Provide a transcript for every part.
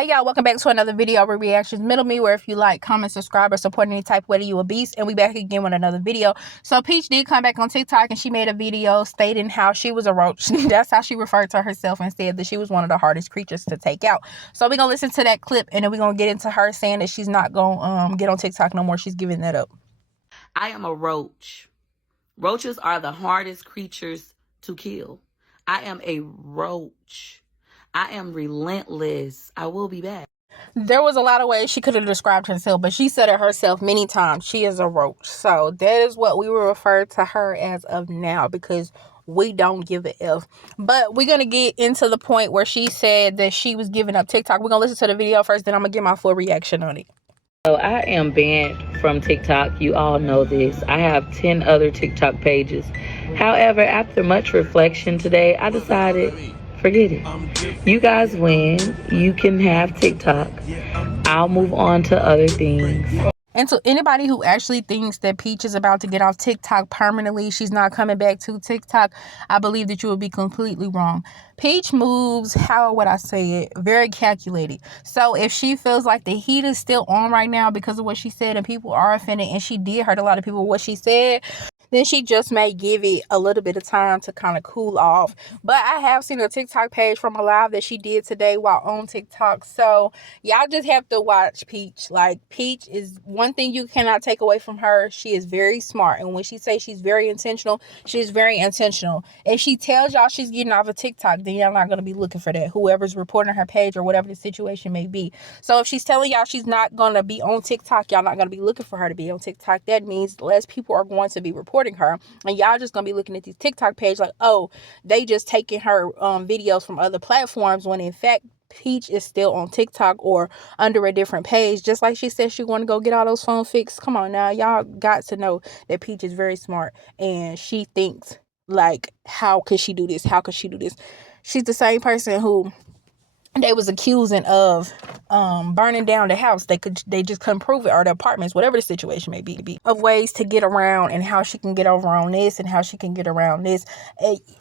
Hey y'all, welcome back to another video of reactions. Middle me, where if you like, comment, subscribe, or support any type of way, you a beast. And we back again with another video. So Peach did come back on TikTok and she made a video stating how she was a roach. That's how she referred to herself and said that she was one of the hardest creatures to take out. So we're gonna listen to that clip and then we're gonna get into her saying that she's not gonna get on TikTok no more. She's giving that up. I am a roach. Roaches are the hardest creatures to kill. I am a roach. I am relentless. I will be back. There was a lot of ways she could have described herself, but she said it herself many times. She is a roach. So that is what we will refer to her as of now, because we don't give a F. But we're going to get into the point where she said that she was giving up TikTok. We're going to listen to the video first, then I'm going to get my full reaction on it. So I am banned from TikTok. You all know this. I have 10 other TikTok pages. However, after much reflection today, I decided, forget it. You guys win. You can have TikTok. I'll move on to other things. And to anybody who actually thinks that Peach is about to get off TikTok permanently, she's not coming back to TikTok, I believe that you would be completely wrong. Peach moves, how would I say it, very calculated. So if she feels like the heat is still on right now because of what she said and people are offended, and she did hurt a lot of people with what she said, then she just may give it a little bit of time to kind of cool off. But I have seen a TikTok page from a live that she did today while on TikTok. So y'all just have to watch Peach. Like, Peach is one thing you cannot take away from her. She is very smart. And when she says she's very intentional, she's very intentional. If she tells y'all she's getting off of TikTok, then y'all not going to be looking for that. Whoever's reporting her page or whatever the situation may be. So if she's telling y'all she's not going to be on TikTok, y'all not going to be looking for her to be on TikTok. That means less people are going to be reporting her, and y'all just gonna be looking at these TikTok page like, oh, they just taking her videos from other platforms, when in fact Peach is still on TikTok or under a different page. Just like she said she want to go get all those phone fixed. Come on now, y'all got to know that Peach is very smart, and she thinks like, how could she do this, how could she do this? She's the same person who they was accusing of burning down the house. They just couldn't prove it, or the apartments, whatever the situation may be, of ways to get around and how she can get over on this and how she can get around this.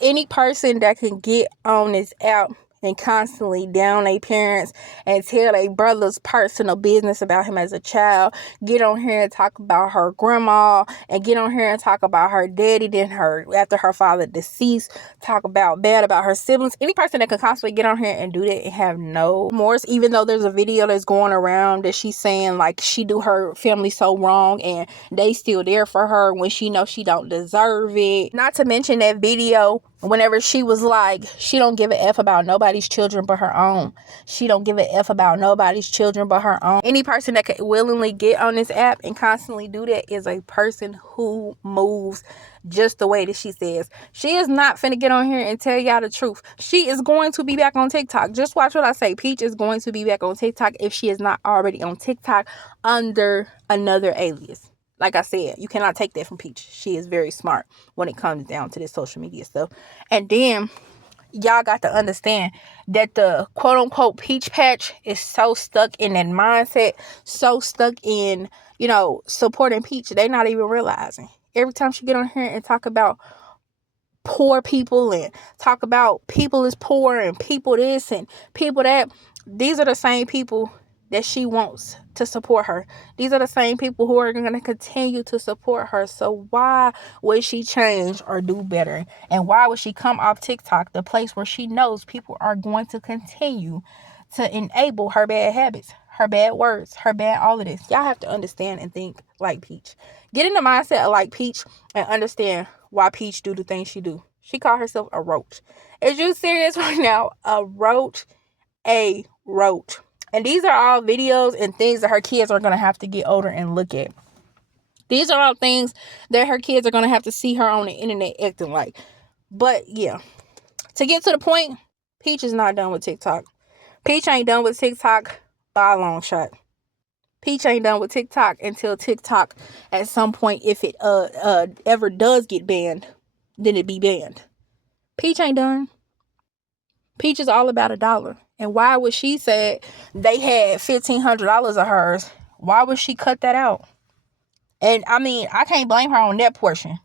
Any person that can get on this app and constantly down their parents and tell their brother's personal business about him as a child, get on here and talk about her grandma, and get on here and talk about her daddy, then her, after her father deceased, talk about bad about her siblings. Any person that can constantly get on here and do that and have no remorse, even though there's a video that's going around that she's saying like she do her family so wrong and they still there for her when she knows she don't deserve it. Not to mention that video whenever she was like, she don't give a F about nobody's children but her own. She don't give a F about nobody's children but her own. Any person that could willingly get on this app and constantly do that is a person who moves just the way that she says. She is not finna get on here and tell y'all the truth. She is going to be back on TikTok. Just watch what I say. Peach is going to be back on TikTok if she is not already on TikTok under another alias. Like I said, you cannot take that from Peach. She is very smart when it comes down to this social media stuff. And then y'all got to understand that the quote-unquote Peach Patch is so stuck in that mindset, so stuck in, supporting Peach, they not even realizing. Every time she get on here and talk about poor people and talk about people is poor and people this and people that, these are the same people that she wants to support her. These are the same people who are going to continue to support her. So why would she change or do better? And why would she come off TikTok, the place where she knows people are going to continue to enable her bad habits, her bad words, her bad all of this? Y'all have to understand and think like Peach. Get in the mindset of like Peach and understand why Peach do the things she do. She called herself a roach. Is you serious right now? A roach? A roach. And these are all videos and things that her kids are going to have to get older and look at. These are all things that her kids are going to have to see her on the internet acting like. But yeah, to get to the point, Peach is not done with TikTok. Peach ain't done with TikTok by a long shot. Peach ain't done with TikTok until TikTok at some point, if it ever does get banned, then it be banned. Peach ain't done. Peach is all about $1. And why would she say they had $1,500 of hers? Why would she cut that out? And I mean, I can't blame her on that portion.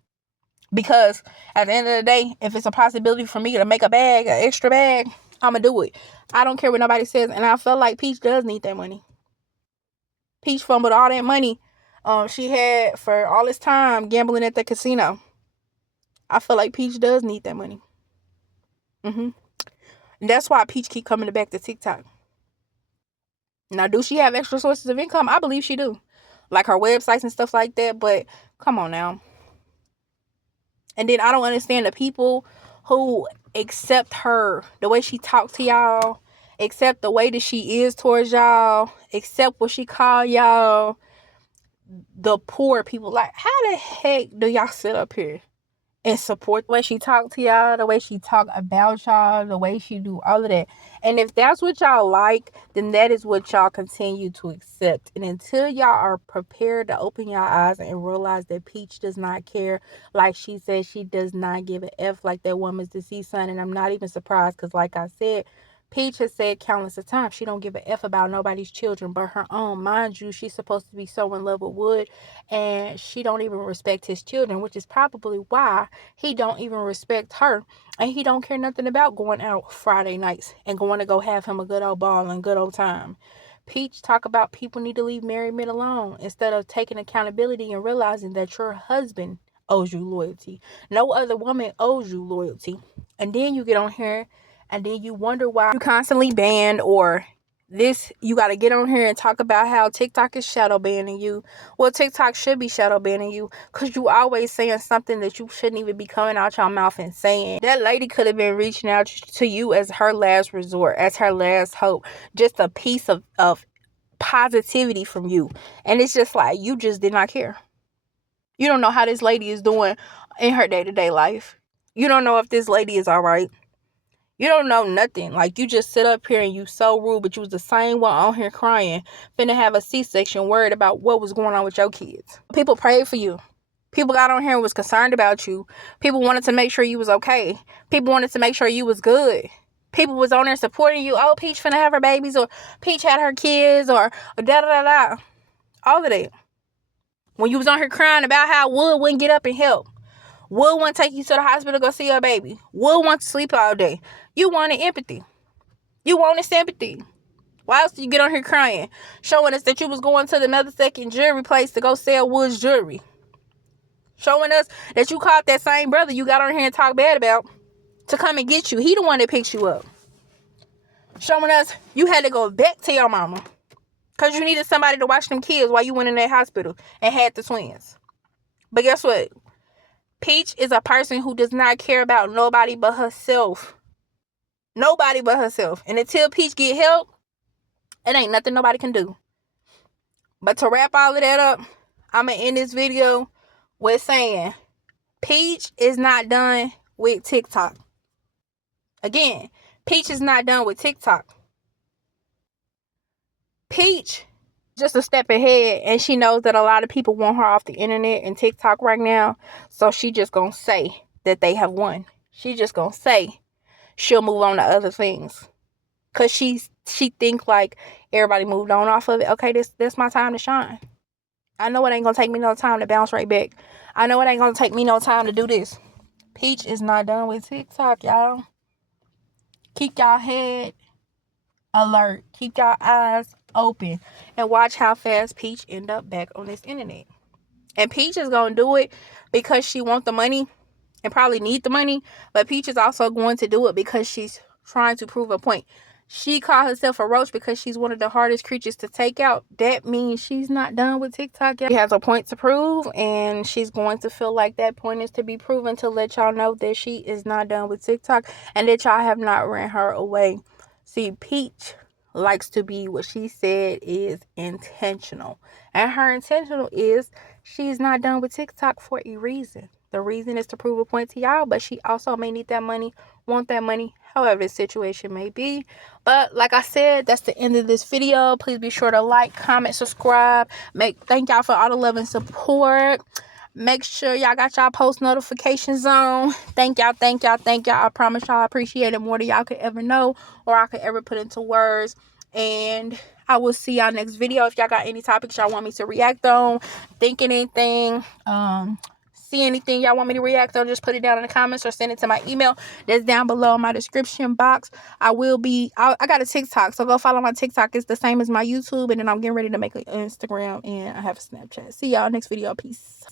Because at the end of the day, if it's a possibility for me to make a bag, an extra bag, I'ma do it. I don't care what nobody says. And I feel like Peach does need that money. Peach fumbled all that money she had for all this time gambling at the casino. I feel like Peach does need that money. And that's why Peach keep coming back to TikTok. Now, do she have extra sources of income? I believe she do. Like her websites and stuff like that. But come on now. And then I don't understand the people who accept her, the way she talk to y'all, accept the way that she is towards y'all, accept what she call y'all, the poor people. Like, how the heck do y'all sit up here and support the way she talk to y'all, the way she talk about y'all, the way she do all of that? And if that's what y'all like, then that is what y'all continue to accept. And until y'all are prepared to open your eyes and realize that Peach does not care, like she said, she does not give a F like that woman's deceased son. And I'm not even surprised, because like I said, Peach has said countless of times she don't give a F about nobody's children but her own. Mind you, she's supposed to be so in love with Wood, and she don't even respect his children, which is probably why he don't even respect her. And he don't care nothing about going out Friday nights and going to go have him a good old ball and good old time. Peach talk about people need to leave married men alone instead of taking accountability and realizing that your husband owes you loyalty. No other woman owes you loyalty. And then you get on here and then you wonder why you constantly banned, or this, you got to get on here and talk about how TikTok is shadow banning you. Well, TikTok should be shadow banning you because you always saying something that you shouldn't even be coming out your mouth and saying. That lady could have been reaching out to you as her last resort, as her last hope, just a piece of positivity from you. And it's just like, you just did not care. You don't know how this lady is doing in her day-to-day life. You don't know if this lady is all right. You don't know nothing. Like, you just sit up here and you so rude, but you was the same one on here crying, finna have a C-section, worried about what was going on with your kids. People prayed for you. People got on here and was concerned about you. People wanted to make sure you was okay. People wanted to make sure you was good. People was on there supporting you. Oh, Peach finna have her babies, or Peach had her kids, or da-da-da-da. All of that. When you was on here crying about how Wood wouldn't get up and help. Wood wouldn't take you to the hospital to go see your baby. Wood wants to sleep all day. You wanted empathy. You wanted sympathy. Why else did you get on here crying? Showing us that you was going to another second jewelry place to go sell Wood's jewelry. Showing us that you caught that same brother you got on here and talk bad about to come and get you. He the one that picked you up. Showing us you had to go back to your mama because you needed somebody to watch them kids while you went in that hospital and had the twins. But guess what? Peach is a person who does not care about nobody but herself. Nobody but herself. And until Peach get help, it ain't nothing nobody can do. But to wrap all of that up, I'm going to end this video with saying Peach is not done with TikTok. Again, Peach is not done with TikTok. Peach just a step ahead, and she knows that a lot of people want her off the internet and TikTok right now. So she just gonna say that they have won. She just gonna say she'll move on to other things. Cause she think like everybody moved on off of it. Okay, this my time to shine. I know it ain't gonna take me no time to bounce right back. I know it ain't gonna take me no time to do this. Peach is not done with TikTok, y'all. Keep y'all head alert. Keep y'all eyes open. And watch how fast Peach end up back on this internet. And Peach is gonna do it because she want the money and probably need the money. But Peach is also going to do it because she's trying to prove a point. She called herself a roach because she's one of the hardest creatures to take out. That means she's not done with TikTok yet. She has a point to prove, and she's going to feel like that point is to be proven to let y'all know that she is not done with TikTok and that y'all have not ran her away. See, Peach likes to be what she said is intentional. And her intentional is she's not done with TikTok for a reason. The reason is to prove a point to y'all, but she also may need that money, want that money, however the situation may be. But like I said, that's the end of this video. Please be sure to like, comment, subscribe. Thank y'all for all the love and support. Make sure y'all got y'all post notifications on. Thank y'all. I promise y'all I appreciate it more than y'all could ever know or I could ever put into words. And I will see y'all next video. If y'all got any topics y'all want me to react on, think anything, see anything y'all want me to react on, just put it down in the comments or send it to my email that's down below in my description box. I got a TikTok, so go follow my TikTok. It's the same as my YouTube, and then I'm getting ready to make an Instagram, and I have a Snapchat. See y'all next video. Peace.